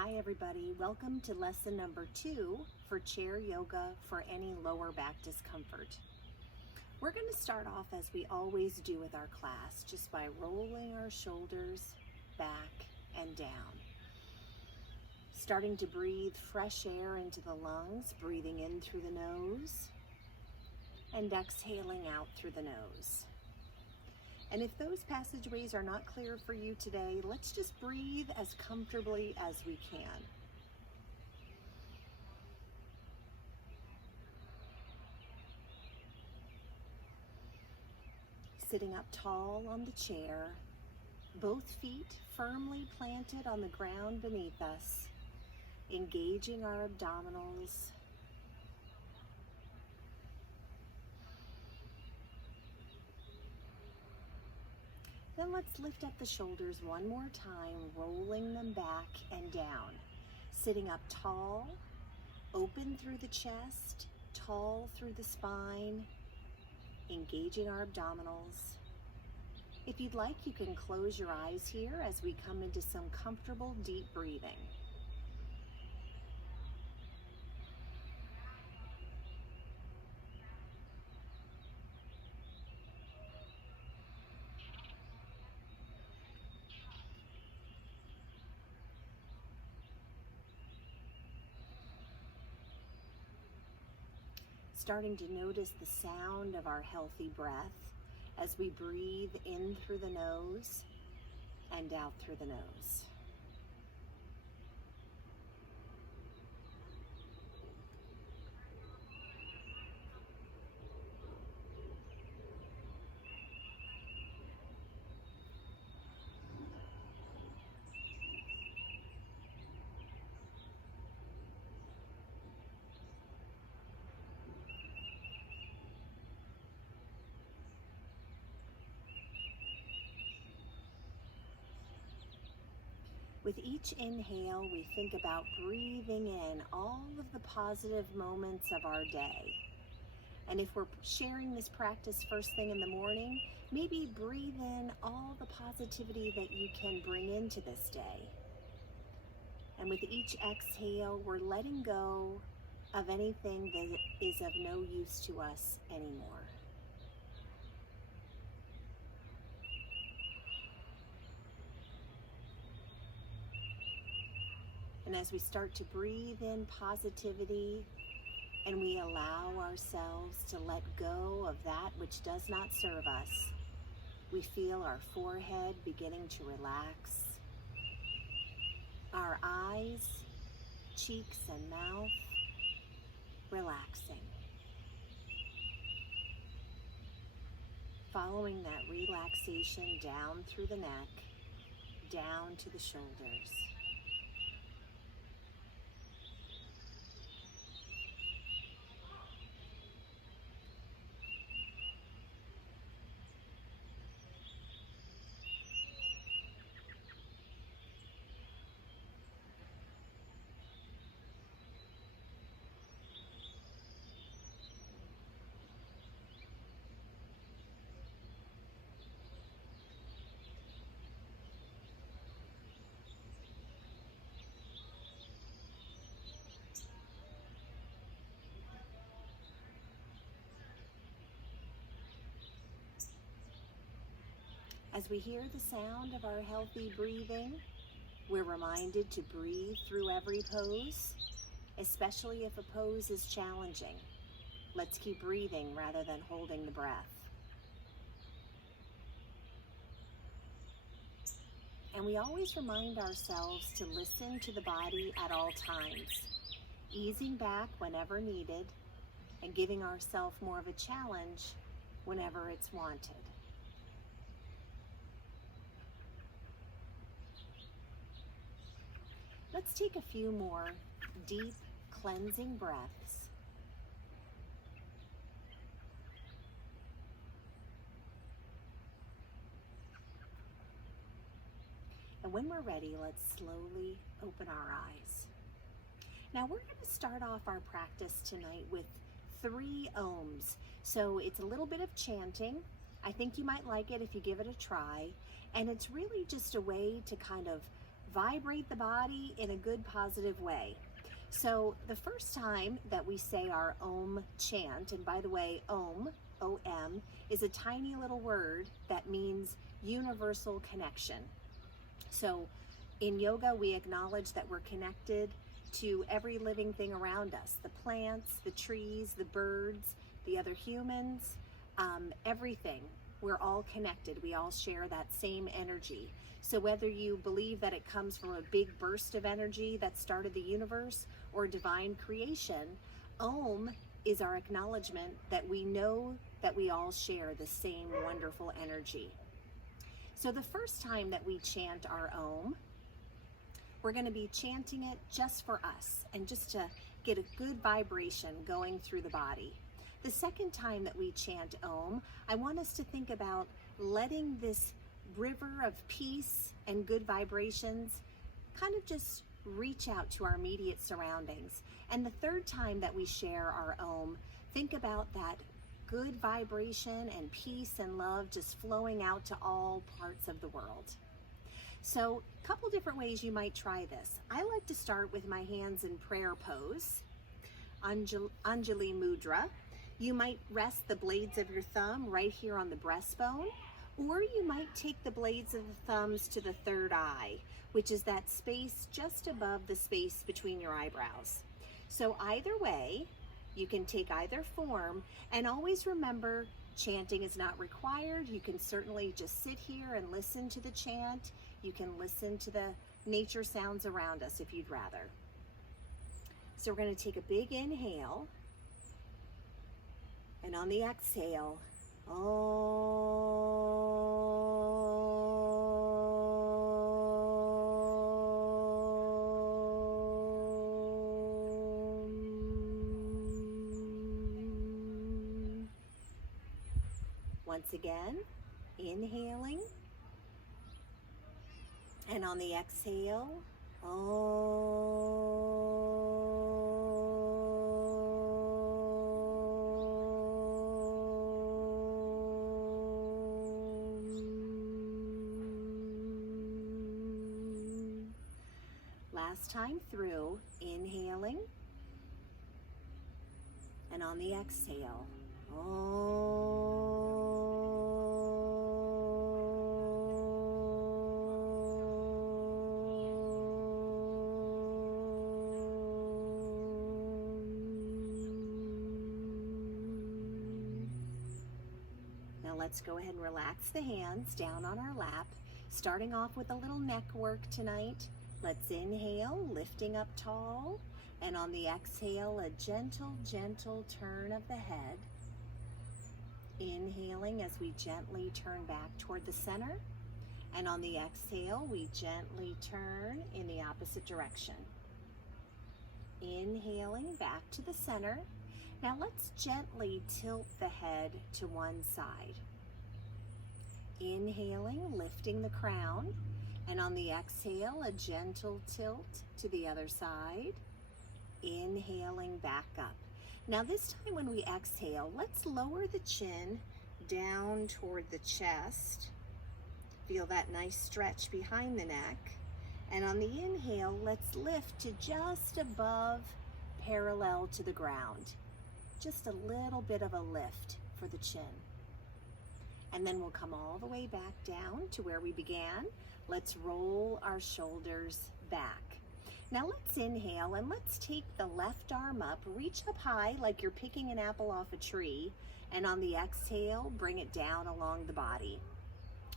Hi everybody, welcome to lesson number 2 for chair yoga for any lower back discomfort. We're going to start off as we always do with our class, just by rolling our shoulders back and down. Starting to breathe fresh air into the lungs, breathing in through the nose and exhaling out through the nose. And if those passageways are not clear for you today, let's just breathe as comfortably as we can. Sitting up tall on the chair, both feet firmly planted on the ground beneath us, engaging our abdominals. Then let's lift up the shoulders one more time, rolling them back and down. Sitting up tall, open through the chest, tall through the spine, engaging our abdominals. If you'd like, you can close your eyes here as we come into some comfortable deep breathing. Starting to notice the sound of our healthy breath as we breathe in through the nose and out through the nose. With each inhale, we think about breathing in all of the positive moments of our day. And if we're sharing this practice first thing in the morning, maybe breathe in all the positivity that you can bring into this day. And with each exhale, we're letting go of anything that is of no use to us anymore. And as we start to breathe in positivity and we allow ourselves to let go of that which does not serve us, we feel our forehead beginning to relax, our eyes, cheeks, and mouth relaxing. Following that relaxation down through the neck, down to the shoulders. As we hear the sound of our healthy breathing, we're reminded to breathe through every pose, especially if a pose is challenging. Let's keep breathing rather than holding the breath. And we always remind ourselves to listen to the body at all times, easing back whenever needed and giving ourselves more of a challenge whenever it's wanted. Let's take a few more deep, cleansing breaths. And when we're ready, let's slowly open our eyes. Now we're going to start off our practice tonight with 3 ohms. So it's a little bit of chanting. I think you might like it if you give it a try. And it's really just a way to kind of vibrate the body in a good, positive way. So the first time that we say our Om chant, and by the way, Om, O-M, is a tiny little word that means universal connection. So in yoga, we acknowledge that we're connected to every living thing around us, the plants, the trees, the birds, the other humans, everything. We're all connected. We all share that same energy. So whether you believe that it comes from a big burst of energy that started the universe or divine creation, Om is our acknowledgement that we know that we all share the same wonderful energy. So the first time that we chant our Om, we're going to be chanting it just for us and just to get a good vibration going through the body. The second time that we chant Om, I want us to think about letting this river of peace and good vibrations kind of just reach out to our immediate surroundings. And the third time that we share our Om, think about that good vibration and peace and love just flowing out to all parts of the world. So a couple different ways you might try this. I like to start with my hands in prayer pose, Anjali Mudra. You might rest the blades of your thumb right here on the breastbone, or you might take the blades of the thumbs to the third eye, which is that space just above the space between your eyebrows. So either way, you can take either form, and always remember, chanting is not required. You can certainly just sit here and listen to the chant. You can listen to the nature sounds around us if you'd rather. So we're going to take a big inhale, and on the exhale, once again, inhaling, and on the exhale, last time through, inhaling, and on the exhale, Now let's go ahead and relax the hands down on our lap, starting off with a little neck work tonight. Let's inhale, lifting up tall, and on the exhale, a gentle, gentle turn of the head. Inhaling as we gently turn back toward the center, and on the exhale, we gently turn in the opposite direction. Inhaling back to the center. Now let's gently tilt the head to one side. Inhaling, lifting the crown, and on the exhale, a gentle tilt to the other side. Inhaling back up. Now this time when we exhale, let's lower the chin down toward the chest. Feel that nice stretch behind the neck. And on the inhale, let's lift to just above, parallel to the ground. Just a little bit of a lift for the chin. And then we'll come all the way back down to where we began. Let's roll our shoulders back. Now let's inhale, and let's take the left arm up, reach up high like you're picking an apple off a tree, and on the exhale, bring it down along the body.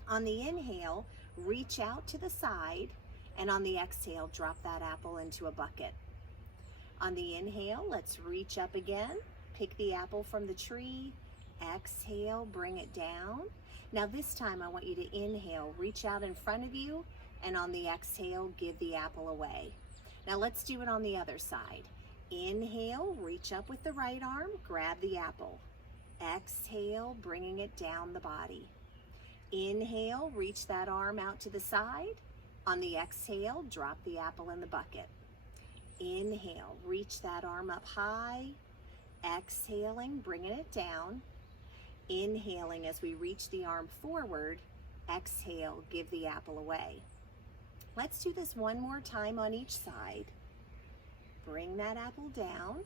On the inhale, reach out to the side, and on the exhale, drop that apple into a bucket. On the inhale, let's reach up again, pick the apple from the tree, exhale, bring it down. Now this time I want you to inhale, reach out in front of you, and on the exhale, give the apple away. Now let's do it on the other side. Inhale, reach up with the right arm, grab the apple. Exhale, bringing it down the body. Inhale, reach that arm out to the side. On the exhale, drop the apple in the bucket. Inhale, reach that arm up high. Exhaling, bringing it down. Inhaling as we reach the arm forward. Exhale, give the apple away. Let's do this one more time on each side. Bring that apple down.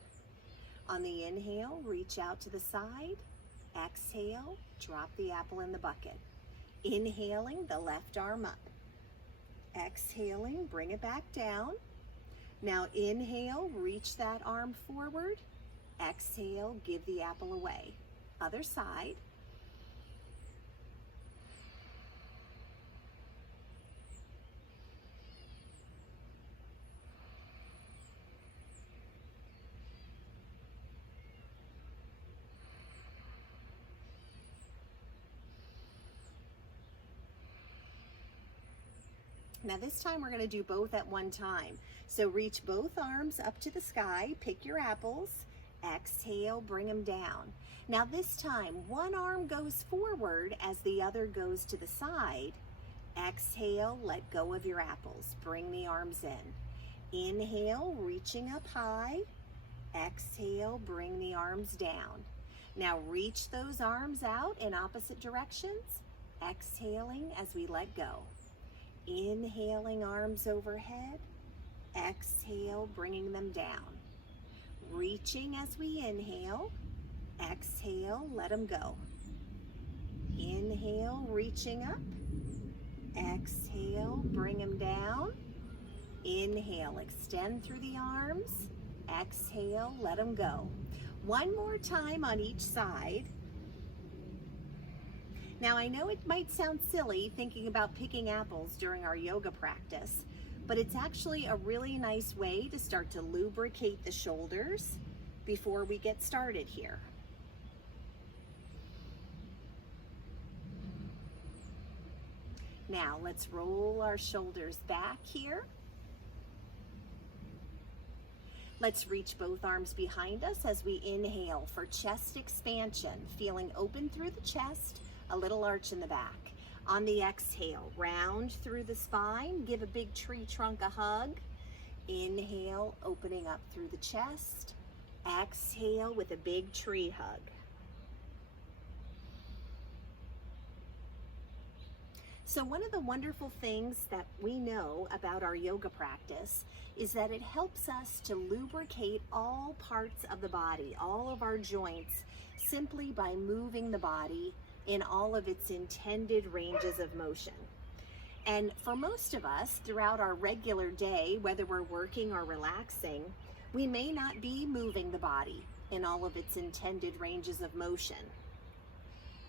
On the inhale, reach out to the side. Exhale, drop the apple in the bucket. Inhaling, the left arm up. Exhaling, bring it back down. Now inhale, reach that arm forward. Exhale, give the apple away. Other side. Now this time we're going to do both at one time. So reach both arms up to the sky, pick your apples, exhale, bring them down. Now this time, one arm goes forward as the other goes to the side. Exhale, let go of your apples, bring the arms in. Inhale, reaching up high. Exhale, bring the arms down. Now reach those arms out in opposite directions, exhaling as we let go. Inhaling, arms overhead. Exhale, bringing them down. Reaching as we inhale. Exhale, let them go. Inhale, reaching up. Exhale, bring them down. Inhale, extend through the arms. Exhale, let them go. One more time on each side. Now I know it might sound silly thinking about picking apples during our yoga practice, but it's actually a really nice way to start to lubricate the shoulders before we get started here. Now let's roll our shoulders back here. Let's reach both arms behind us as we inhale for chest expansion, feeling open through the chest, a little arch in the back. On the exhale, round through the spine, give a big tree trunk a hug. Inhale, opening up through the chest. Exhale with a big tree hug. So one of the wonderful things that we know about our yoga practice is that it helps us to lubricate all parts of the body, all of our joints, simply by moving the body in all of its intended ranges of motion. And for most of us, throughout our regular day, whether we're working or relaxing, we may not be moving the body in all of its intended ranges of motion.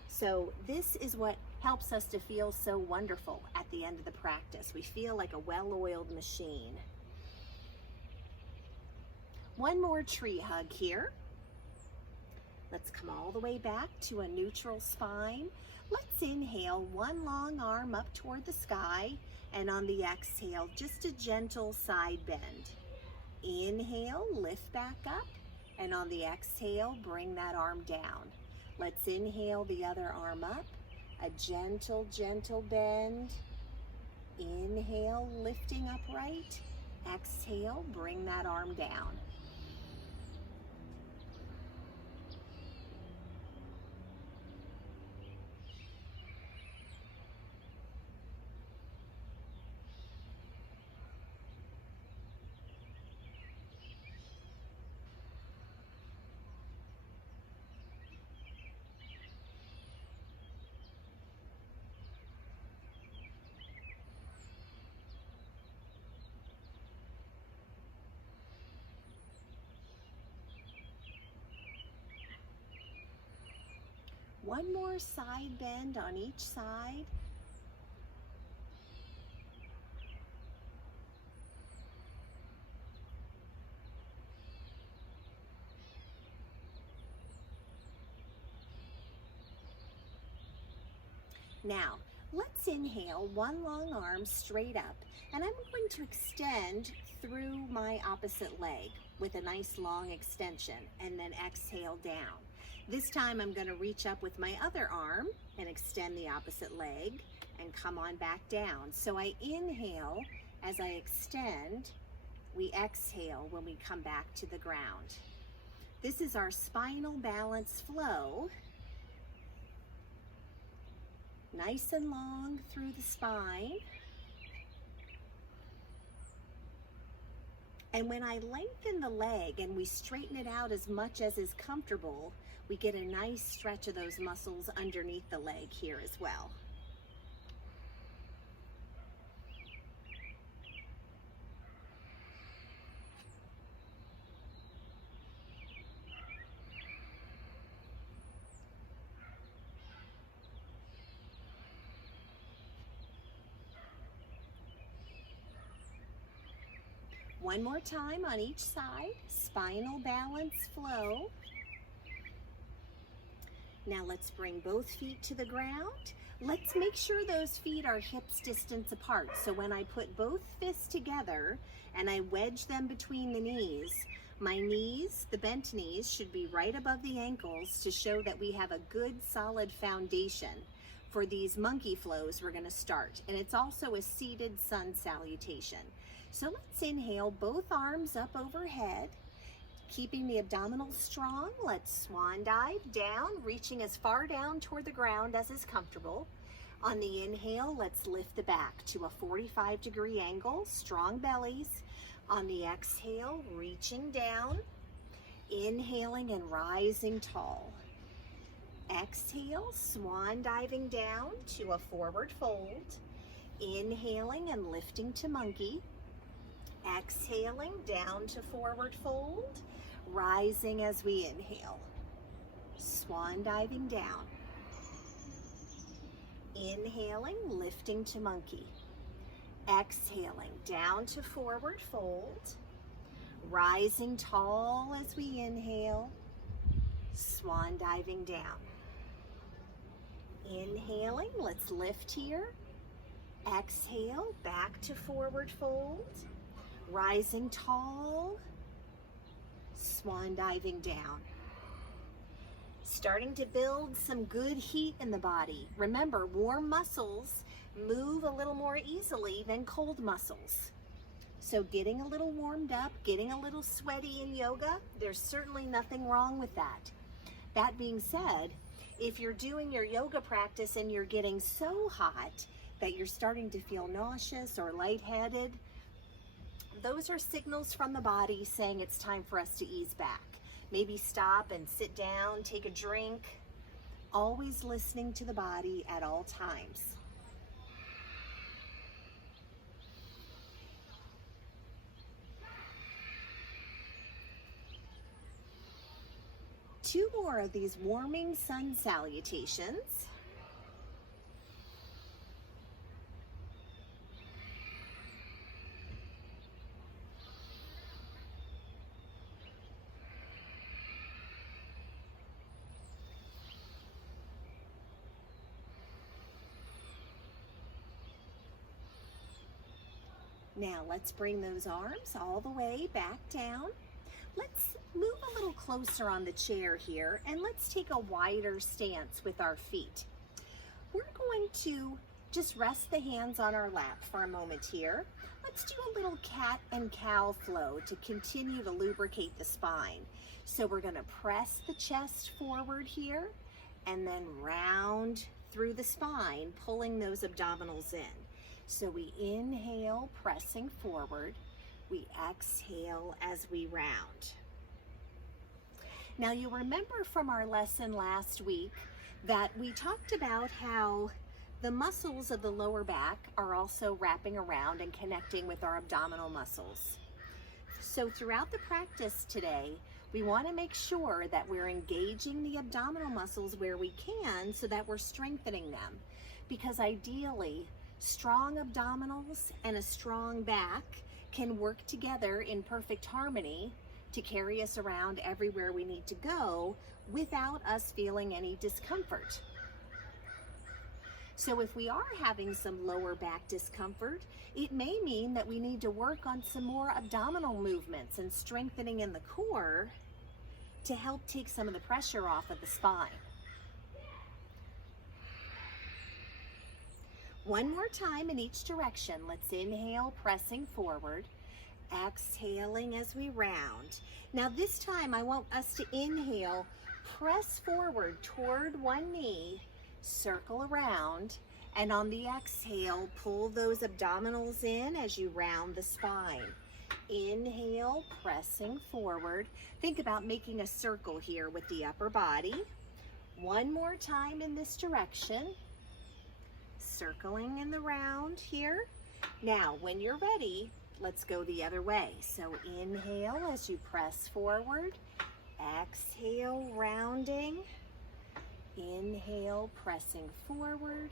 So this is what helps us to feel so wonderful at the end of the practice. We feel like a well-oiled machine. One more tree hug here. Let's come all the way back to a neutral spine. Let's inhale, one long arm up toward the sky, and on the exhale, just a gentle side bend. Inhale, lift back up, and on the exhale, bring that arm down. Let's inhale the other arm up, a gentle, gentle bend. Inhale, lifting upright. Exhale, bring that arm down. One more side bend on each side. Now, let's inhale one long arm straight up, and I'm going to extend through my opposite leg with a nice long extension, and then exhale down. This time I'm going to reach up with my other arm and extend the opposite leg and come on back down. So I inhale as I extend, we exhale when we come back to the ground. This is our spinal balance flow. Nice and long through the spine. And when I lengthen the leg and we straighten it out as much as is comfortable, we get a nice stretch of those muscles underneath the leg here as well. One more time on each side, spinal balance flow. Now let's bring both feet to the ground. Let's make sure those feet are hips distance apart. So when I put both fists together and I wedge them between the knees, my knees, the bent knees, should be right above the ankles to show that we have a good solid foundation for these monkey flows we're going to start. And it's also a seated sun salutation. So let's inhale, both arms up overhead, keeping the abdominals strong. Let's swan dive down, reaching as far down toward the ground as is comfortable. On the inhale, let's lift the back to a 45-degree angle, strong bellies. On the exhale, reaching down, inhaling and rising tall. Exhale, swan diving down to a forward fold. Inhaling and lifting to monkey. Exhaling down to forward fold, rising as we inhale. Swan diving down. Inhaling, lifting to monkey. Exhaling down to forward fold, rising tall as we inhale. Swan diving down. Inhaling, let's lift here. Exhale, back to forward fold. Rising tall, swan diving down. Starting to build some good heat in the body. Remember, warm muscles move a little more easily than cold muscles. So getting a little warmed up, getting a little sweaty in yoga, there's certainly nothing wrong with that. That being said, if you're doing your yoga practice and you're getting so hot that you're starting to feel nauseous or lightheaded, those are signals from the body saying it's time for us to ease back. Maybe stop and sit down, take a drink. Always listening to the body at all times. Two more of these warming sun salutations. Now let's bring those arms all the way back down. Let's move a little closer on the chair here and let's take a wider stance with our feet. We're going to just rest the hands on our lap for a moment here. Let's do a little cat and cow flow to continue to lubricate the spine. So we're going to press the chest forward here and then round through the spine, pulling those abdominals in. So we inhale, pressing forward. We exhale as we round. Now you remember from our lesson last week that we talked about how the muscles of the lower back are also wrapping around and connecting with our abdominal muscles. So throughout the practice today, we want to make sure that we're engaging the abdominal muscles where we can so that we're strengthening them. Because ideally, strong abdominals and a strong back can work together in perfect harmony to carry us around everywhere we need to go without us feeling any discomfort. So if we are having some lower back discomfort, it may mean that we need to work on some more abdominal movements and strengthening in the core to help take some of the pressure off of the spine. One more time in each direction. Let's inhale, pressing forward. Exhaling as we round. Now this time I want us to inhale, press forward toward one knee, circle around, and on the exhale, pull those abdominals in as you round the spine. Inhale. Inhale, pressing forward. Think about making a circle here with the upper body. One more time in this direction. Circling in the round here. Now, when you're ready, let's go the other way. So inhale as you press forward. Exhale, rounding. Inhale, pressing forward.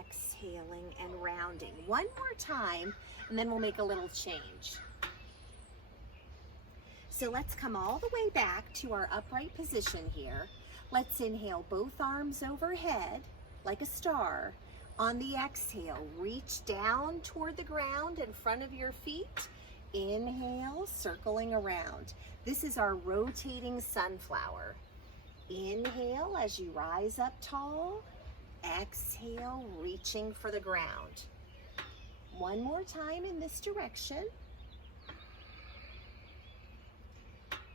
Exhaling and rounding. One more time, and then we'll make a little change. So let's come all the way back to our upright position here. Let's inhale both arms overhead like a star. On the exhale, reach down toward the ground in front of your feet. Inhale, circling around. This is our rotating sunflower. Inhale as you rise up tall. Exhale, reaching for the ground. One more time in this direction.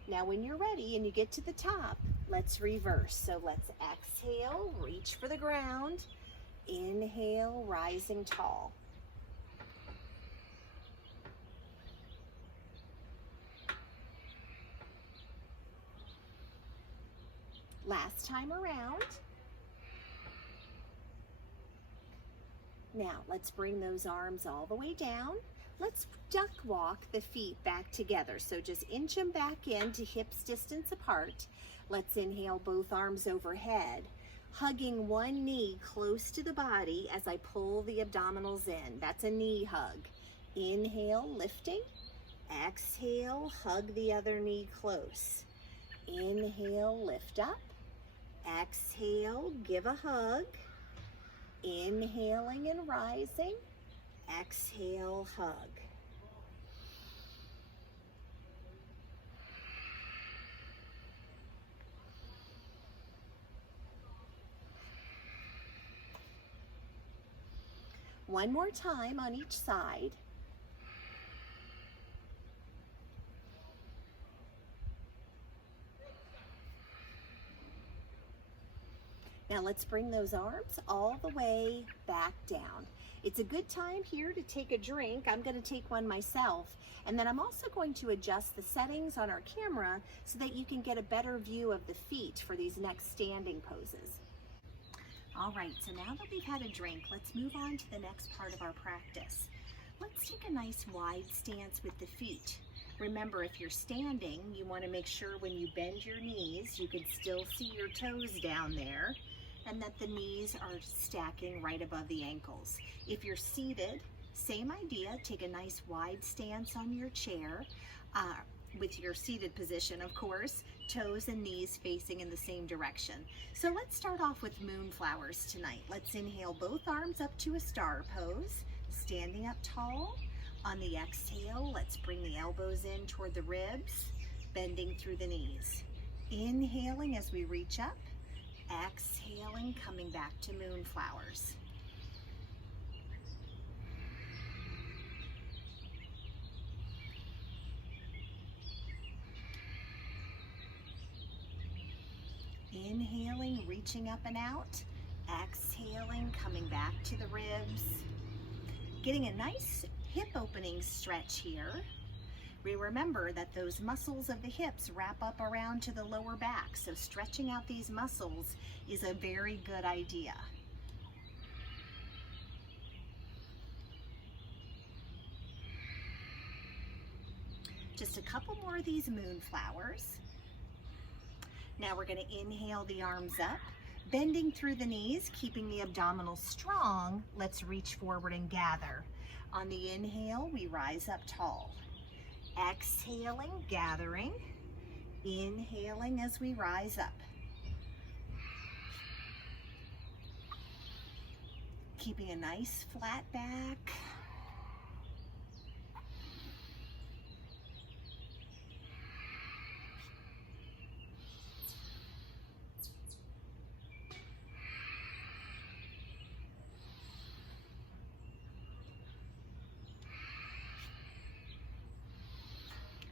Now when you're ready and you get to the top, let's reverse. So let's exhale, reach for the ground. Inhale, rising tall. Last time around. Now let's bring those arms all the way down. Let's duck walk the feet back together. So just inch them back in to hips distance apart. Let's inhale both arms overhead, hugging one knee close to the body as I pull the abdominals in. That's a knee hug. Inhale, lifting. Exhale, hug the other knee close. Inhale, lift up. Exhale, give a hug. Inhaling and rising. Exhale, hug. One more time on each side. Now let's bring those arms all the way back down. It's a good time here to take a drink. I'm going to take one myself. And then I'm also going to adjust the settings on our camera so that you can get a better view of the feet for these next standing poses. All right, so now that we've had a drink, let's move on to the next part of our practice. Let's take a nice wide stance with the feet. Remember, if you're standing, you want to make sure when you bend your knees, you can still see your toes down there, and that the knees are stacking right above the ankles. If you're seated, same idea, take a nice wide stance on your chair, with your seated position, of course, toes and knees facing in the same direction. So let's start off with moonflowers tonight. Let's inhale both arms up to a star pose, standing up tall. On the exhale, let's bring the elbows in toward the ribs, bending through the knees. Inhaling as we reach up, exhaling, coming back to moonflowers. Inhaling, reaching up and out. Exhaling, coming back to the ribs. Getting a nice hip opening stretch here. We remember that those muscles of the hips wrap up around to the lower back, so stretching out these muscles is a very good idea. Just a couple more of these moonflowers. Now we're going to inhale the arms up, bending through the knees, keeping the abdominals strong. Let's reach forward and gather. On the inhale, we rise up tall. Exhaling, gathering. Inhaling as we rise up. Keeping a nice flat back.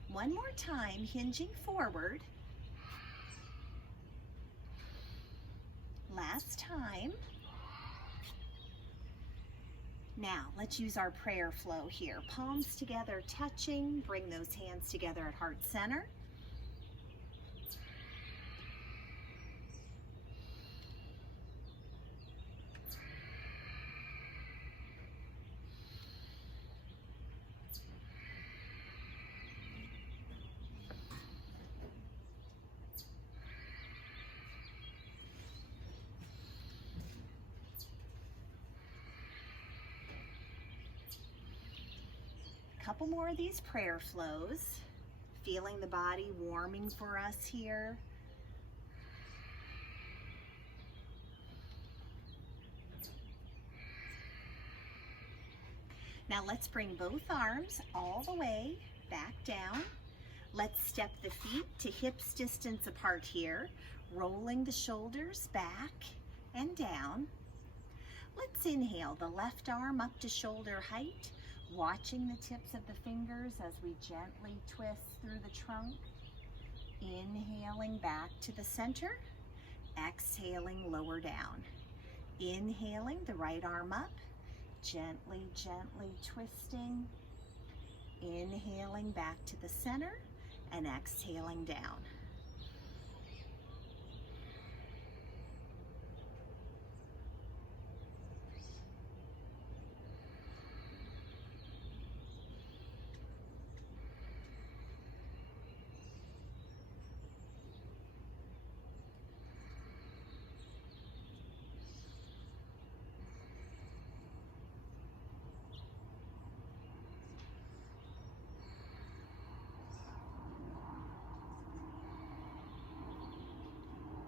One more time, hinging forward. Last time. Now, let's use our prayer flow here. Palms together, touching. Bring those hands together at heart center. Couple more of these prayer flows, feeling the body warming for us here. Now let's bring both arms all the way back down. Let's step the feet to hips distance apart here, rolling the shoulders back and down. Let's inhale the left arm up to shoulder height, watching the tips of the fingers as we gently twist through the trunk. Inhaling back to the center, exhaling lower down. Inhaling the right arm up, gently, gently twisting. Inhaling back to the center and exhaling down.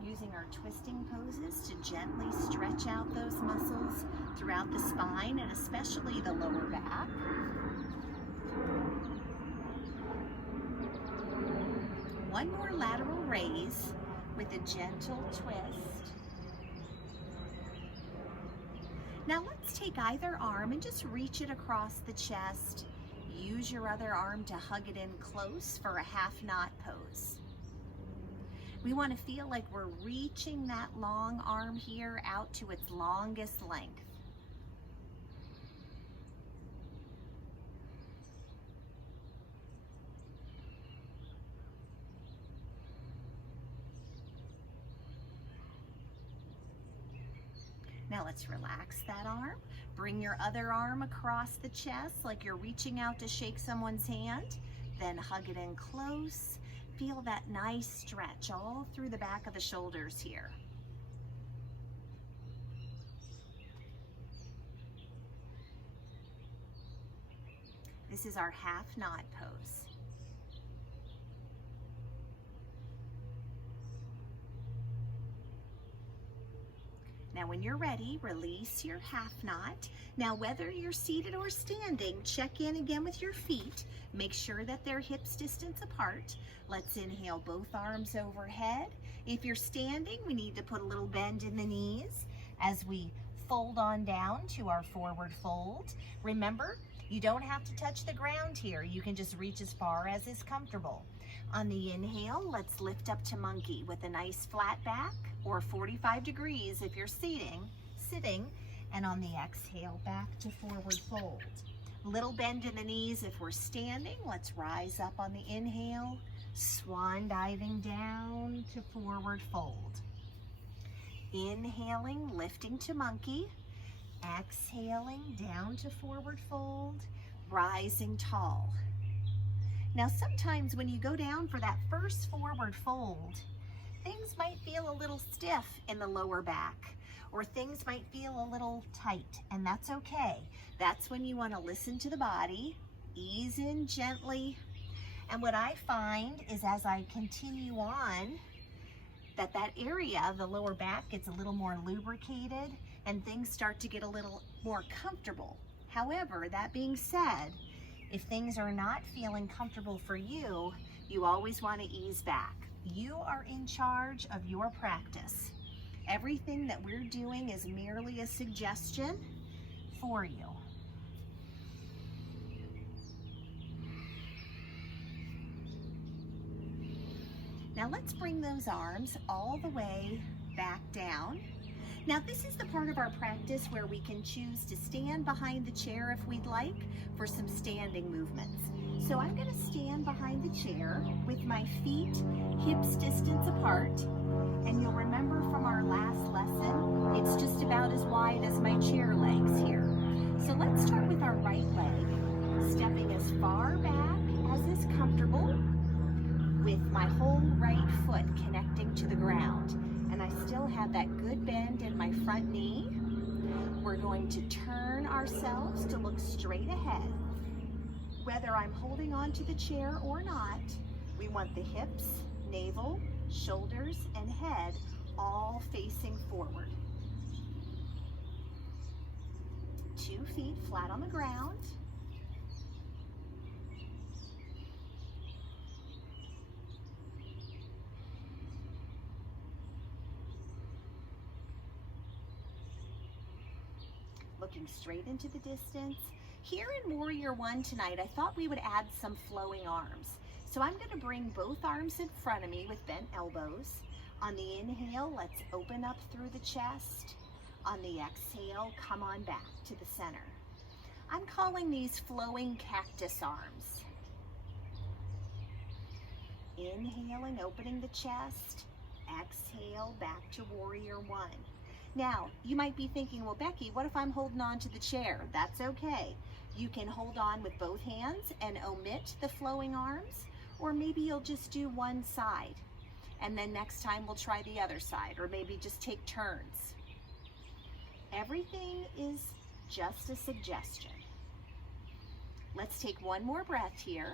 Using our twisting poses to gently stretch out those muscles throughout the spine and especially the lower back. One more lateral raise with a gentle twist. Now let's take either arm and just reach it across the chest. Use your other arm to hug it in close for a half knot pose. We want to feel like we're reaching that long arm here out to its longest length. Now let's relax that arm. Bring your other arm across the chest like you're reaching out to shake someone's hand. Then hug it in close. Feel that nice stretch all through the back of the shoulders here. This is our half knot pose. Now when you're ready, release your half knot. Now whether you're seated or standing, check in again with your feet. Make sure that they're hips distance apart. Let's inhale both arms overhead. If you're standing, we need to put a little bend in the knees as we fold on down to our forward fold. Remember, you don't have to touch the ground here. You can just reach as far as is comfortable. On the inhale, let's lift up to monkey with a nice flat back, or 45 degrees if you're sitting. And on the exhale, back to forward fold. Little bend in the knees if we're standing. Let's rise up on the inhale, swan diving down to forward fold. Inhaling, lifting to monkey. Exhaling down to forward fold, rising tall. Now sometimes when you go down for that first forward fold, things might feel a little stiff in the lower back, or things might feel a little tight, and that's okay. That's when you want to listen to the body, ease in gently. And what I find is as I continue on, that area of the lower back gets a little more lubricated and things start to get a little more comfortable. However, that being said, if things are not feeling comfortable for you, you always want to ease back. You are in charge of your practice. Everything that we're doing is merely a suggestion for you. Now let's bring those arms all the way back down. Now this is the part of our practice where we can choose to stand behind the chair if we'd like for some standing movements. So I'm going to stand behind the chair with my feet hips distance apart, and you'll remember from our last lesson, it's just about as wide as my chair legs here. So let's start with our right leg, stepping as far back as is comfortable with my whole right foot connecting to the ground. And I still have that good bend in my front knee. We're going to turn ourselves to look straight ahead. Whether I'm holding on to the chair or not, we want the hips, navel, shoulders, and head all facing forward. 2 feet flat on the ground. Looking straight into the distance. Here in Warrior One tonight, I thought we would add some flowing arms. So I'm going to bring both arms in front of me with bent elbows. On the inhale, let's open up through the chest. On the exhale, come on back to the center. I'm calling these flowing cactus arms. Inhaling, opening the chest. Exhale, back to Warrior One. Now, you might be thinking, well, Becky, what if I'm holding on to the chair? That's okay. You can hold on with both hands and omit the flowing arms, or maybe you'll just do one side. And then next time we'll try the other side, or maybe just take turns. Everything is just a suggestion. Let's take one more breath here.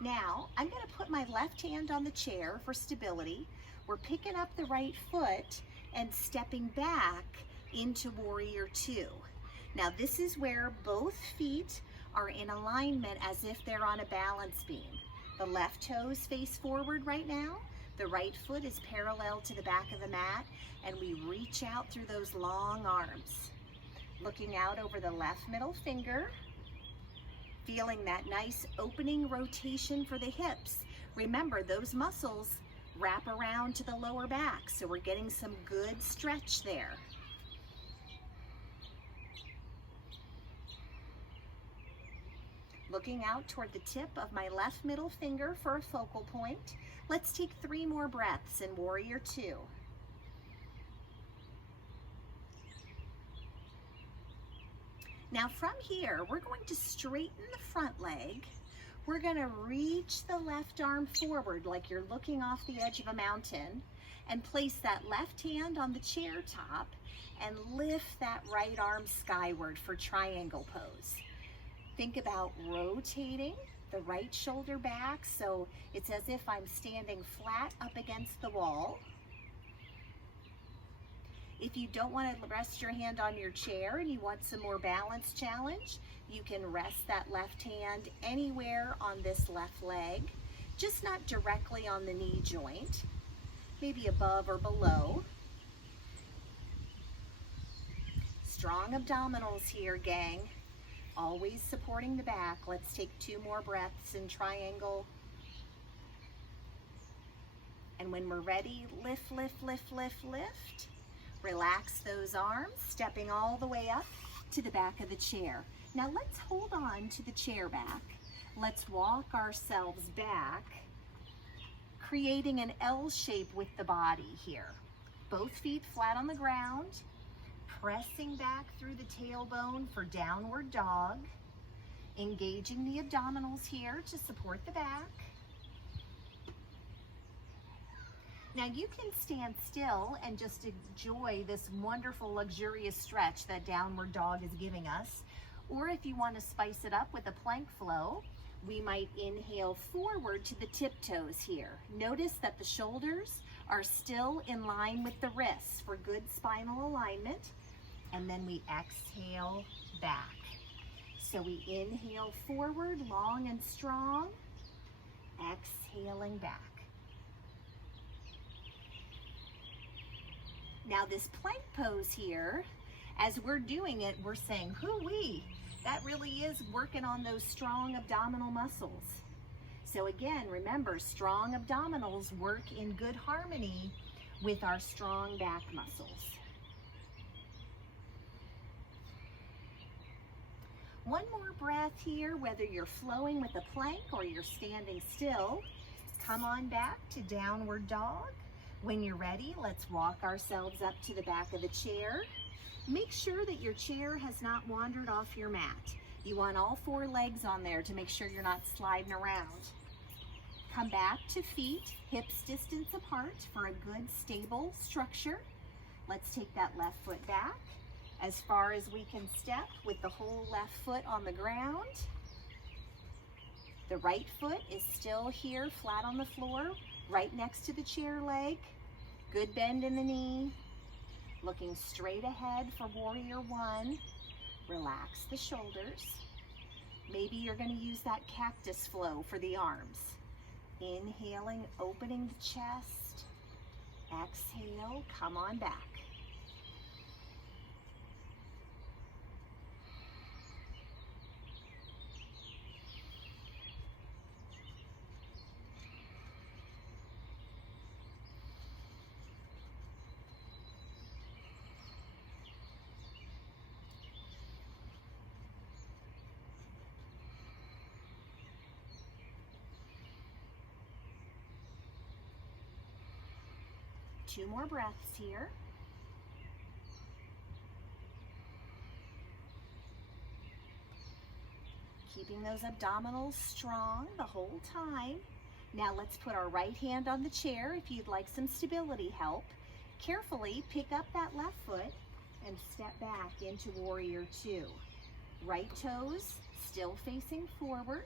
Now, I'm going to put my left hand on the chair for stability. We're picking up the right foot and stepping back into Warrior Two. Now this is where both feet are in alignment as if they're on a balance beam. The left toes face forward right now. The right foot is parallel to the back of the mat, and we reach out through those long arms. Looking out over the left middle finger, feeling that nice opening rotation for the hips. Remember, those muscles wrap around to the lower back, so we're getting some good stretch there. Looking out toward the tip of my left middle finger for a focal point. Let's take 3 more breaths in Warrior Two. Now from here, we're going to straighten the front leg. We're going to reach the left arm forward like you're looking off the edge of a mountain, and place that left hand on the chair top and lift that right arm skyward for triangle pose. Think about rotating the right shoulder back so it's as if I'm standing flat up against the wall. If you don't want to rest your hand on your chair and you want some more balance challenge, you can rest that left hand anywhere on this left leg, just not directly on the knee joint, maybe above or below. Strong abdominals here, gang. Always supporting the back. Let's take 2 more breaths in triangle. And when we're ready, lift, lift, lift, lift, lift. Relax those arms, stepping all the way up to the back of the chair. Now let's hold on to the chair back. Let's walk ourselves back, creating an L shape with the body here. Both feet flat on the ground, pressing back through the tailbone for downward dog, engaging the abdominals here to support the back. Now you can stand still and just enjoy this wonderful luxurious stretch that downward dog is giving us. Or if you want to spice it up with a plank flow, we might inhale forward to the tiptoes here. Notice that the shoulders are still in line with the wrists for good spinal alignment. And then we exhale back. So we inhale forward, long and strong, exhaling back. Now this plank pose here, as we're doing it, we're saying, hoo-wee, that really is working on those strong abdominal muscles. So again, remember, strong abdominals work in good harmony with our strong back muscles. One more breath here, whether you're flowing with a plank or you're standing still. Come on back to downward dog. When you're ready, let's walk ourselves up to the back of the chair. Make sure that your chair has not wandered off your mat. You want all 4 legs on there to make sure you're not sliding around. Come back to feet, hips distance apart for a good stable structure. Let's take that left foot back as far as we can step with the whole left foot on the ground. The right foot is still here flat on the floor, right next to the chair leg. Good bend in the knee. Looking straight ahead for warrior 1. Relax the shoulders. Maybe you're going to use that cactus flow for the arms. Inhaling, opening the chest. Exhale, come on back. Two more breaths here. Keeping those abdominals strong the whole time. Now let's put our right hand on the chair if you'd like some stability help. Carefully pick up that left foot and step back into warrior 2. Right toes still facing forward.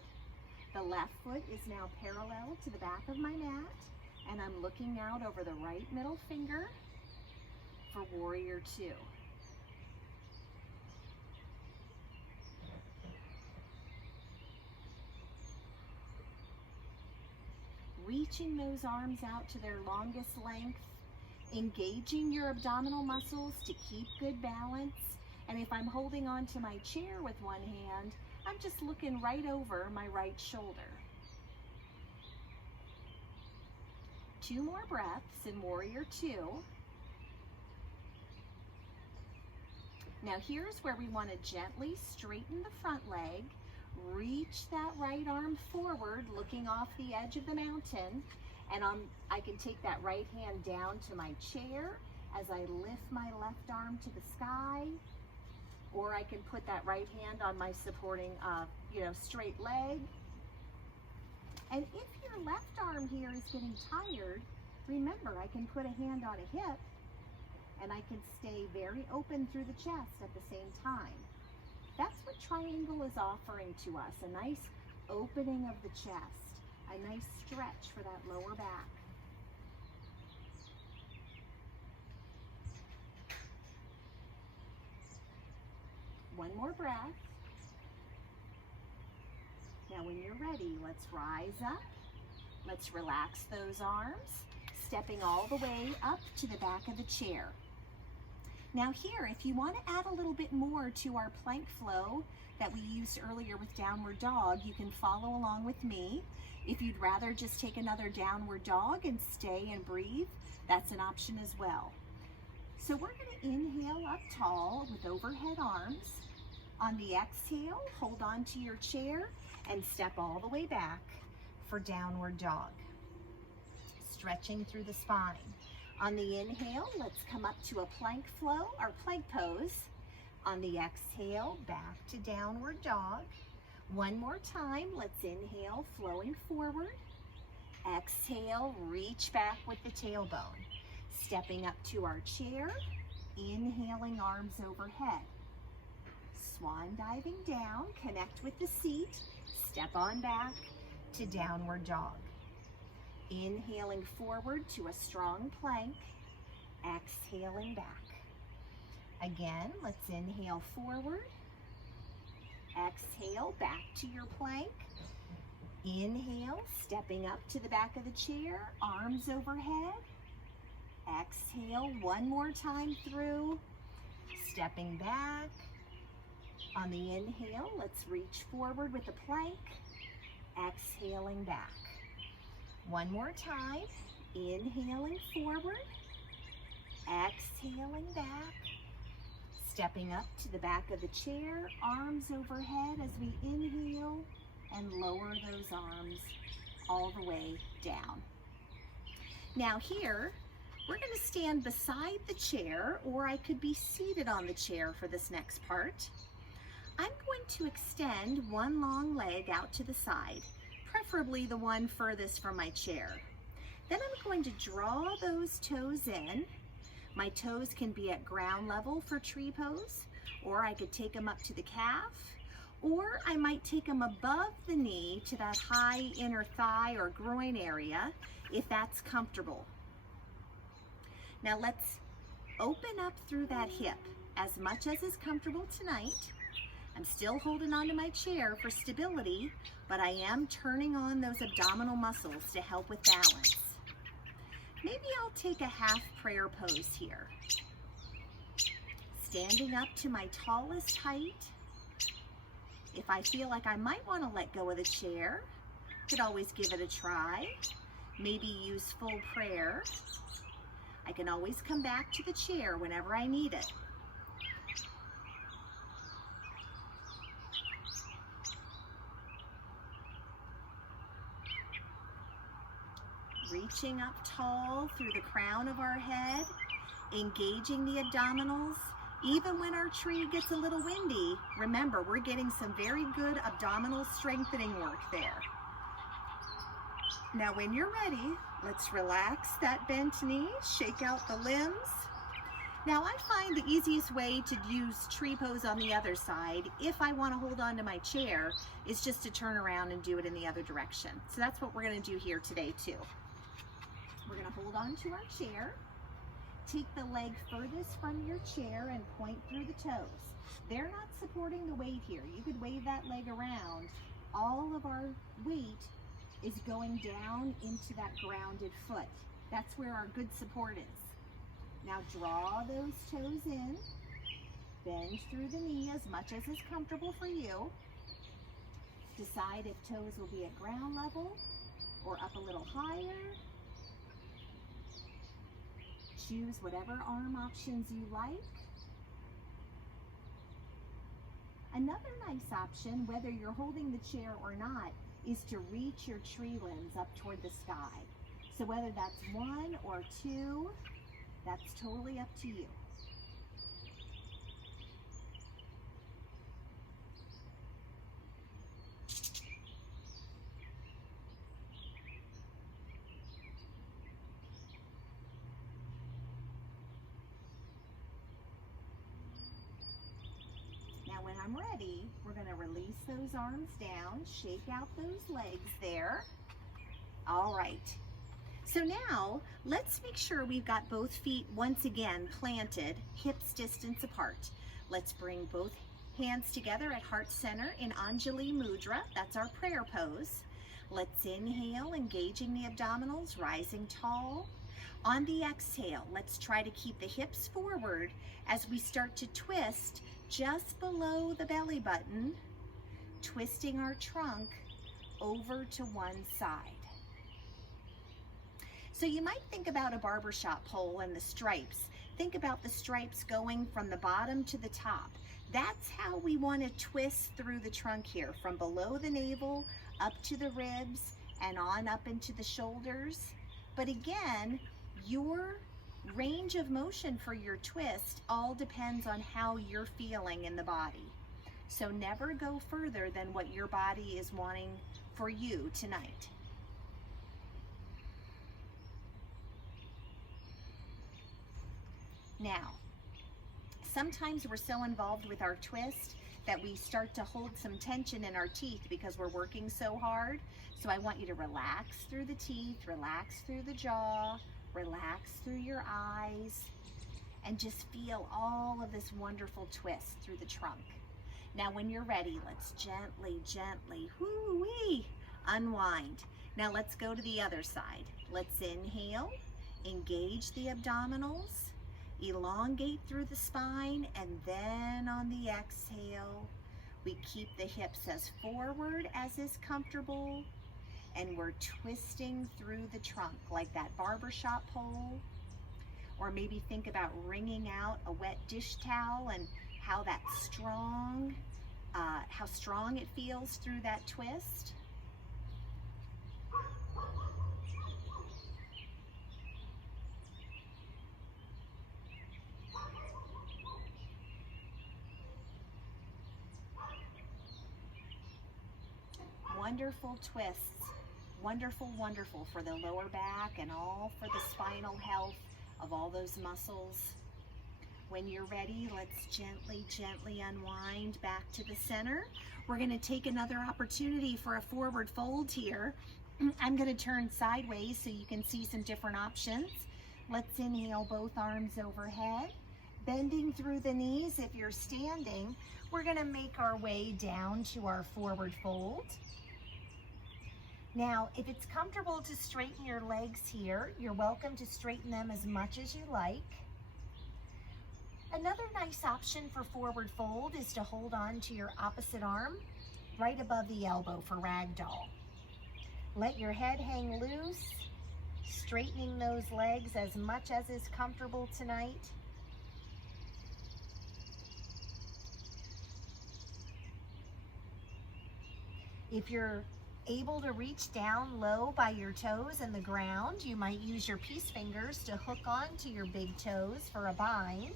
The left foot is now parallel to the back of my mat, and I'm looking out over the right middle finger for warrior 2. Reaching those arms out to their longest length, engaging your abdominal muscles to keep good balance. And if I'm holding on to my chair with one hand, I'm just looking right over my right shoulder. 2 more breaths in warrior 2. Now here's where we want to gently straighten the front leg. Reach that right arm forward, looking off the edge of the mountain. And I can take that right hand down to my chair as I lift my left arm to the sky. Or I can put that right hand on my supporting, straight leg. And if your left arm here is getting tired, remember I can put a hand on a hip and I can stay very open through the chest at the same time. That's what triangle is offering to us, a nice opening of the chest, a nice stretch for that lower back. One more breath. Now when you're ready, let's rise up. Let's relax those arms, stepping all the way up to the back of the chair. Now here, if you want to add a little bit more to our plank flow that we used earlier with downward dog, you can follow along with me. If you'd rather just take another downward dog and stay and breathe, that's an option as well. So we're going to inhale up tall with overhead arms. On the exhale, hold on to your chair and step all the way back for downward dog. Stretching through the spine. On the inhale, let's come up to a plank flow or plank pose. On the exhale, back to downward dog. One more time, let's inhale, flowing forward. Exhale, reach back with the tailbone. Stepping up to our chair, inhaling arms overhead. Swan diving down, connect with the seat, step on back to downward dog. Inhaling forward to a strong plank, exhaling back. Again, let's inhale forward, exhale back to your plank. Inhale, stepping up to the back of the chair, arms overhead. Exhale, one more time through, stepping back. On the inhale, let's reach forward with a plank. exhaling back. One more time, inhaling forward, exhaling back, stepping up to the back of the chair, arms overhead as we inhale and lower those arms all the way down. Now here, we're going to stand beside the chair, or I could be seated on the chair for this next part. I'm going to extend one long leg out to the side, preferably the one furthest from my chair. Then I'm going to draw those toes in. My toes can be at ground level for tree pose, or I could take them up to the calf, or I might take them above the knee to that high inner thigh or groin area if that's comfortable. Now let's open up through that hip as much as is comfortable tonight. I'm still holding onto my chair for stability, but I am turning on those abdominal muscles to help with balance. Maybe I'll take a half prayer pose here. Standing up to my tallest height. If I feel like I might want to let go of the chair, could always give it a try. Maybe use full prayer. I can always come back to the chair whenever I need it. Reaching up tall through the crown of our head, engaging the abdominals. Even when our tree gets a little windy, remember, we're getting some very good abdominal strengthening work there. Now when you're ready, let's relax that bent knee, shake out the limbs. Now I find the easiest way to use tree pose on the other side, if I want to hold on to my chair, is just to turn around and do it in the other direction. So that's what we're going to do here today too. We're going to hold on to our chair. Take the leg furthest from your chair and point through the toes. They're not supporting the weight here. You could wave that leg around. All of our weight is going down into that grounded foot. That's where our good support is. Now draw those toes in. Bend through the knee as much as is comfortable for you. Decide if toes will be at ground level or up a little higher. Choose whatever arm options you like. Another nice option, whether you're holding the chair or not, is to reach your tree limbs up toward the sky. So whether that's one or two, that's totally up to you. When I'm ready, we're going to release those arms down, shake out those legs there. All right. So now let's make sure we've got both feet once again planted, hips distance apart. Let's bring both hands together at heart center in Anjali Mudra. That's our prayer pose. Let's inhale, engaging the abdominals, rising tall. On the exhale, let's try to keep the hips forward as we start to twist just below the belly button, twisting our trunk over to one side. So you might think about a barbershop pole and the stripes. Think about the stripes going from the bottom to the top. That's how we want to twist through the trunk here, from below the navel up to the ribs and on up into the shoulders. But again, your range of motion for your twist all depends on how you're feeling in the body. So never go further than what your body is wanting for you tonight. Now, sometimes we're so involved with our twist that we start to hold some tension in our teeth because we're working so hard. So I want you to relax through the teeth, relax through the jaw, relax through your eyes, and just feel all of this wonderful twist through the trunk. Now when you're ready, let's gently, whoo-wee, unwind. Now let's go to the other side. Let's inhale, engage the abdominals, elongate through the spine, and then on the exhale, We keep the hips as forward as is comfortable, and we're twisting through the trunk like that barbershop pole. Or maybe think about wringing out a wet dish towel and how strong it feels through that twist. Wonderful twists. Wonderful, wonderful for the lower back and all for the spinal health of all those muscles. When you're ready, let's gently, gently unwind back to the center. We're going to take another opportunity for a forward fold here. I'm going to turn sideways so you can see some different options. Let's inhale, both arms overhead, bending through the knees. If you're standing, we're going to make our way down to our forward fold. Now, if it's comfortable to straighten your legs here, you're welcome to straighten them as much as you like. Another nice option for forward fold is to hold on to your opposite arm right above the elbow for ragdoll. Let your head hang loose, straightening those legs as much as is comfortable tonight. If you're able to reach down low by your toes in the ground, you might use your peace fingers to hook onto your big toes for a bind.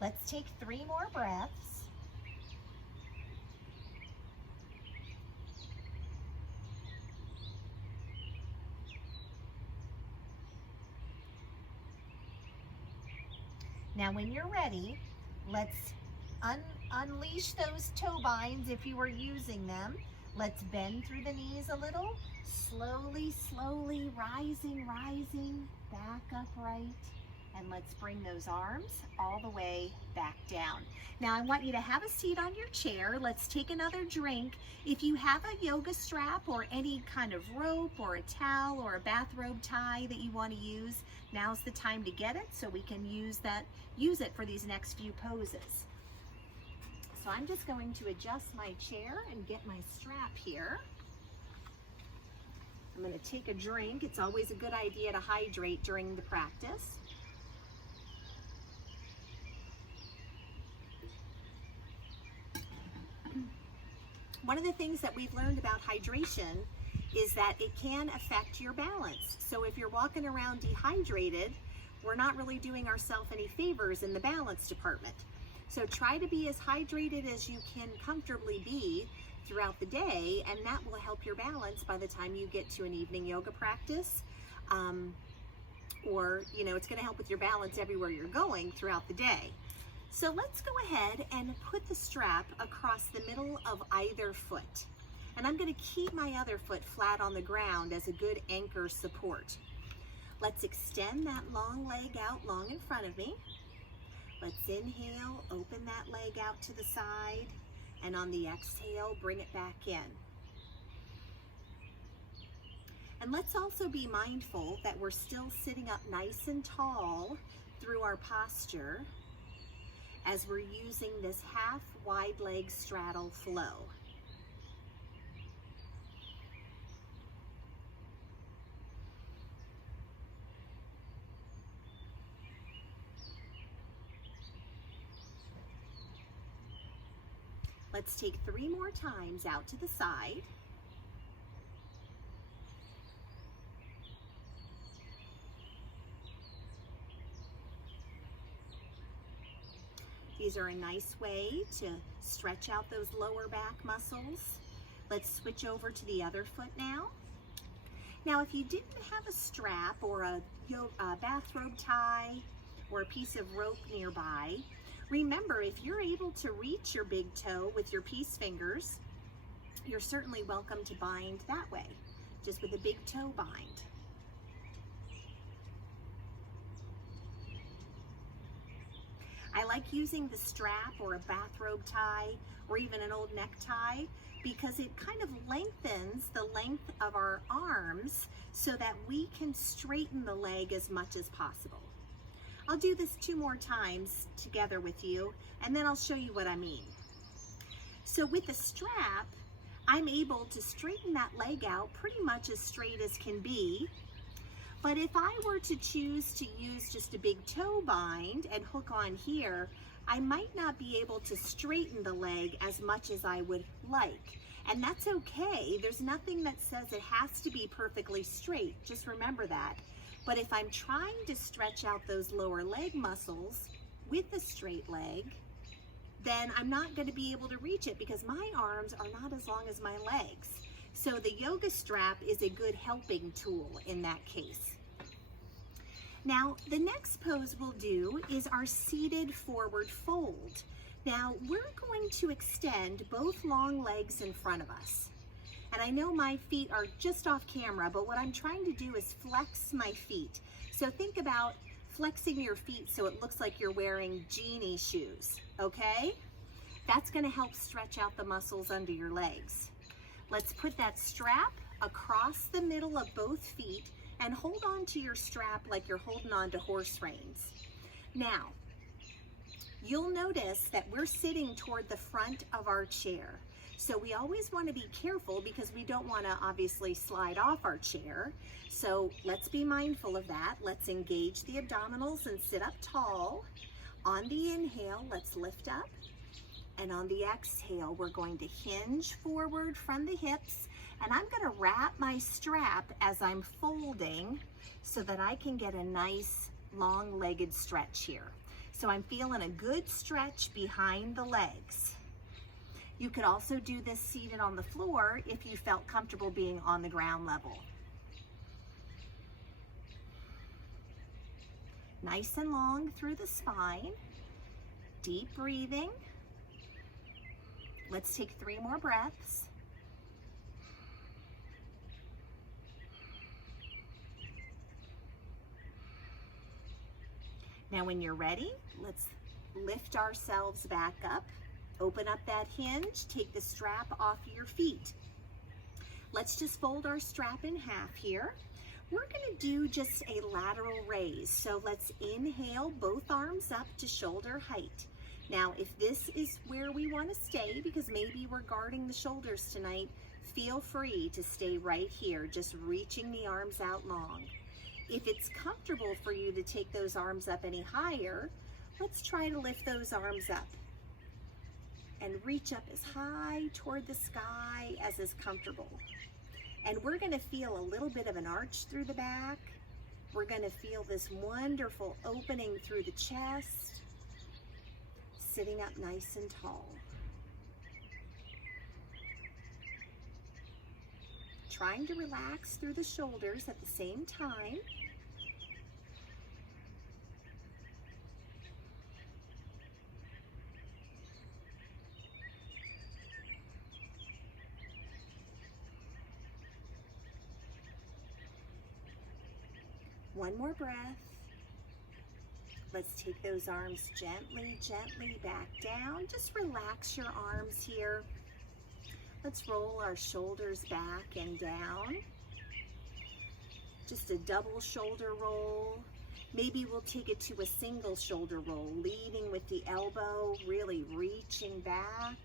Let's take 3 more breaths. Now when you're ready, let's unleash those toe binds if you were using them. Let's bend through the knees a little. Slowly, slowly, rising, back upright. And let's bring those arms all the way back down. Now I want you to have a seat on your chair. Let's take another drink. If you have a yoga strap or any kind of rope or a towel or a bathrobe tie that you want to use, now's the time to get it so we can use it for these next few poses. So I'm just going to adjust my chair and get my strap here. I'm going to take a drink. It's always a good idea to hydrate during the practice. One of the things that we've learned about hydration is that it can affect your balance. So if you're walking around dehydrated, we're not really doing ourselves any favors in the balance department. So try to be as hydrated as you can comfortably be throughout the day, and that will help your balance by the time you get to an evening yoga practice. Or, it's going to help with your balance everywhere you're going throughout the day. So let's go ahead and put the strap across the middle of either foot. And I'm going to keep my other foot flat on the ground as a good anchor support. Let's extend that long leg out long in front of me. Let's inhale, open that leg out to the side, and on the exhale, bring it back in. And let's also be mindful that we're still sitting up nice and tall through our posture as we're using this half wide leg straddle flow. Let's take 3 more times out to the side. These are a nice way to stretch out those lower back muscles. Let's switch over to the other foot now. Now, if you didn't have a strap or a bathrobe tie or a piece of rope nearby, remember, if you're able to reach your big toe with your peace fingers, you're certainly welcome to bind that way, just with a big toe bind. I like using the strap or a bathrobe tie or even an old necktie because it kind of lengthens the length of our arms so that we can straighten the leg as much as possible. I'll do this 2 more times together with you, and then I'll show you what I mean. So with the strap, I'm able to straighten that leg out pretty much as straight as can be. But if I were to choose to use just a big toe bind and hook on here, I might not be able to straighten the leg as much as I would like. And that's okay. There's nothing that says it has to be perfectly straight. Just remember that. But if I'm trying to stretch out those lower leg muscles with a straight leg, then I'm not going to be able to reach it because my arms are not as long as my legs. So the yoga strap is a good helping tool in that case. Now, the next pose we'll do is our seated forward fold. Now, we're going to extend both long legs in front of us. And I know my feet are just off camera, but what I'm trying to do is flex my feet. So think about flexing your feet so it looks like you're wearing genie shoes, okay? That's going to help stretch out the muscles under your legs. Let's put that strap across the middle of both feet and hold on to your strap like you're holding on to horse reins. Now, you'll notice that we're sitting toward the front of our chair. So we always want to be careful because we don't want to obviously slide off our chair. So let's be mindful of that. Let's engage the abdominals and sit up tall. On the inhale, let's lift up. And on the exhale, we're going to hinge forward from the hips. And I'm going to wrap my strap as I'm folding so that I can get a nice long-legged stretch here. So I'm feeling a good stretch behind the legs. You could also do this seated on the floor if you felt comfortable being on the ground level. Nice and long through the spine. Deep breathing. Let's take 3 more breaths. Now when you're ready, let's lift ourselves back up. Open up that hinge, take the strap off your feet. Let's just fold our strap in half here. We're going to do just a lateral raise. So let's inhale both arms up to shoulder height. Now, if this is where we want to stay, because maybe we're guarding the shoulders tonight, feel free to stay right here, just reaching the arms out long. If it's comfortable for you to take those arms up any higher, let's try to lift those arms up and reach up as high toward the sky as is comfortable. And we're going to feel a little bit of an arch through the back. We're going to feel this wonderful opening through the chest, sitting up nice and tall. Trying to relax through the shoulders at the same time. One more breath. Let's take those arms gently, gently back down. Just relax your arms here. Let's roll our shoulders back and down. Just a double shoulder roll. Maybe we'll take it to a single shoulder roll, leading with the elbow, really reaching back.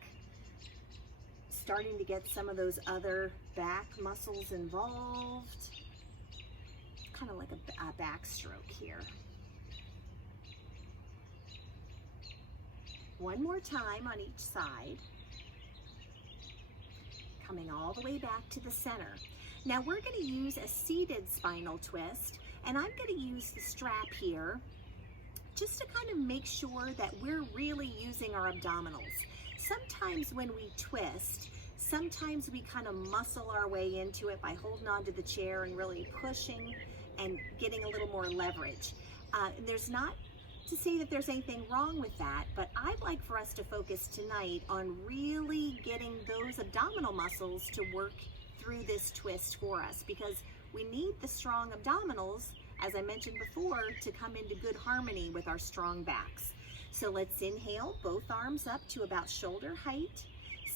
Starting to get some of those other back muscles involved. Kind of like a backstroke here. One more time on each side. Coming all the way back to the center. Now we're going to use a seated spinal twist, and I'm going to use the strap here just to kind of make sure that we're really using our abdominals. Sometimes when we twist, sometimes we kind of muscle our way into it by holding onto the chair and really pushing and getting a little more leverage. There's not to say that there's anything wrong with that, but I'd like for us to focus tonight on really getting those abdominal muscles to work through this twist for us, because we need the strong abdominals, as I mentioned before, to come into good harmony with our strong backs. So let's inhale, both arms up to about shoulder height.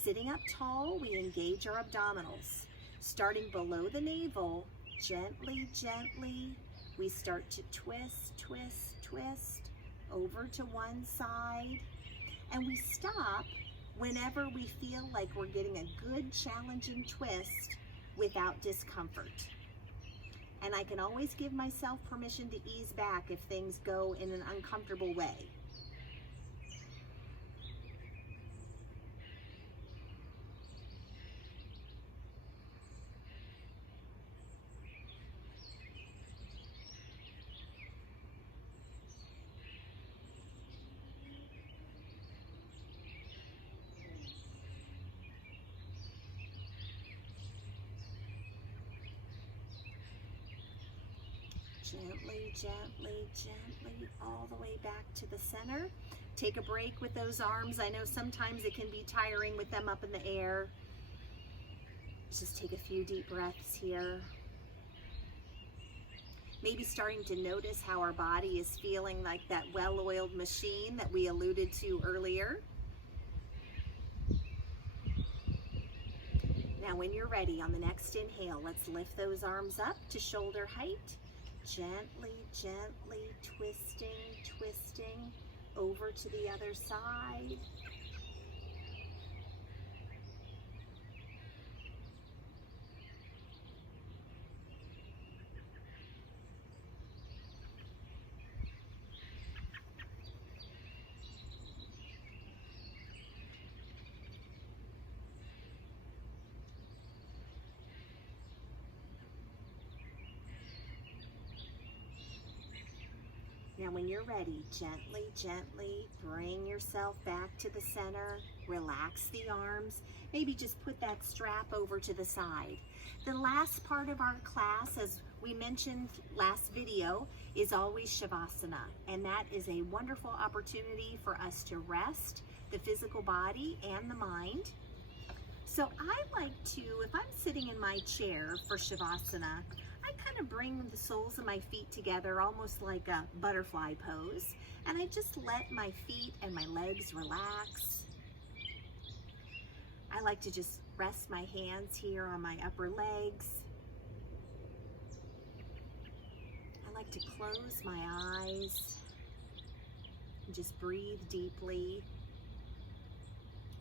Sitting up tall, we engage our abdominals. Starting below the navel, gently, gently, we start to twist, twist, twist, over to one side, and we stop whenever we feel like we're getting a good challenging twist without discomfort. And I can always give myself permission to ease back if things go in an uncomfortable way. Gently, gently, gently, all the way back to the center. Take a break with those arms. I know sometimes it can be tiring with them up in the air. Just take a few deep breaths here. Maybe starting to notice how our body is feeling like that well-oiled machine that we alluded to earlier. Now when you're ready, on the next inhale, let's lift those arms up to shoulder height. Gently, gently twisting, twisting over to the other side. Now when you're ready, gently, gently bring yourself back to the center. Relax the arms. Maybe just put that strap over to the side. The last part of our class, as we mentioned last video, is always Shavasana. And that is a wonderful opportunity for us to rest the physical body and the mind. So I like to, if I'm sitting in my chair for Shavasana, I kind of bring the soles of my feet together almost like a butterfly pose, and I just let my feet and my legs relax. I like to just rest my hands here on my upper legs. I like to close my eyes and just breathe deeply.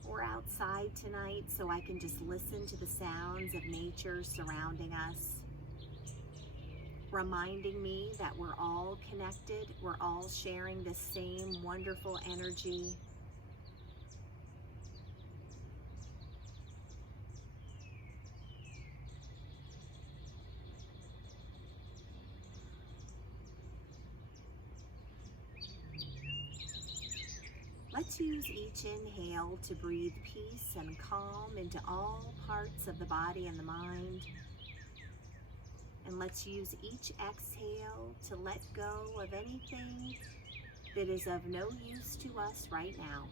We're outside tonight, so I can just listen to the sounds of nature surrounding us, reminding me that we're all connected, we're all sharing the same wonderful energy. Let's use each inhale to breathe peace and calm into all parts of the body and the mind. And let's use each exhale to let go of anything that is of no use to us right now.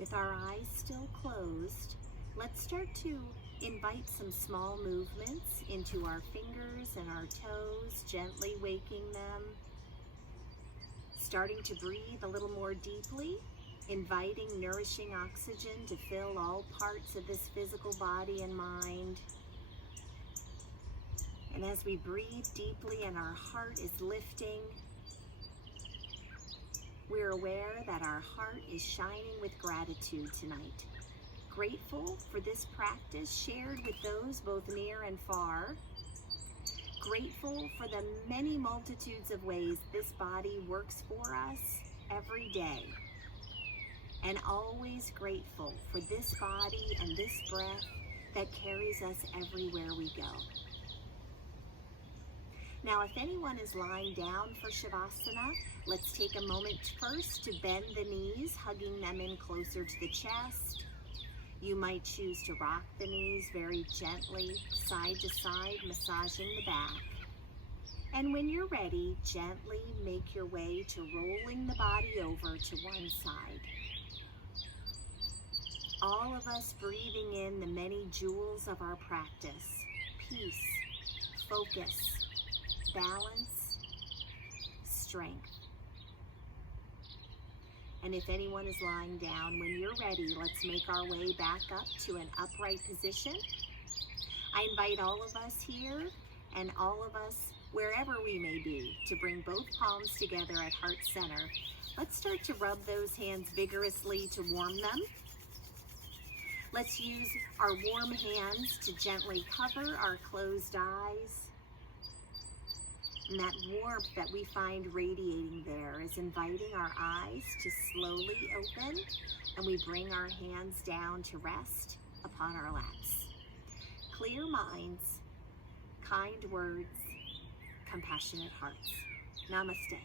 With our eyes still closed, let's start to invite some small movements into our fingers and our toes, gently waking them. Starting to breathe a little more deeply, inviting nourishing oxygen to fill all parts of this physical body and mind. And as we breathe deeply and our heart is lifting, we're aware that our heart is shining with gratitude tonight. Grateful for this practice shared with those both near and far. Grateful for the many multitudes of ways this body works for us every day. And always grateful for this body and this breath that carries us everywhere we go. Now, if anyone is lying down for Shavasana, let's take a moment first to bend the knees, hugging them in closer to the chest. You might choose to rock the knees very gently, side to side, massaging the back. And when you're ready, gently make your way to rolling the body over to one side. All of us breathing in the many jewels of our practice: peace, focus, balance, strength. And if anyone is lying down, when you're ready, let's make our way back up to an upright position. I invite all of us here and all of us wherever we may be to bring both palms together at heart center. Let's start to rub those hands vigorously to warm them. Let's use our warm hands to gently cover our closed eyes. And that warmth that we find radiating there is inviting our eyes to slowly open, and we bring our hands down to rest upon our laps. Clear minds, kind words, compassionate hearts. Namaste.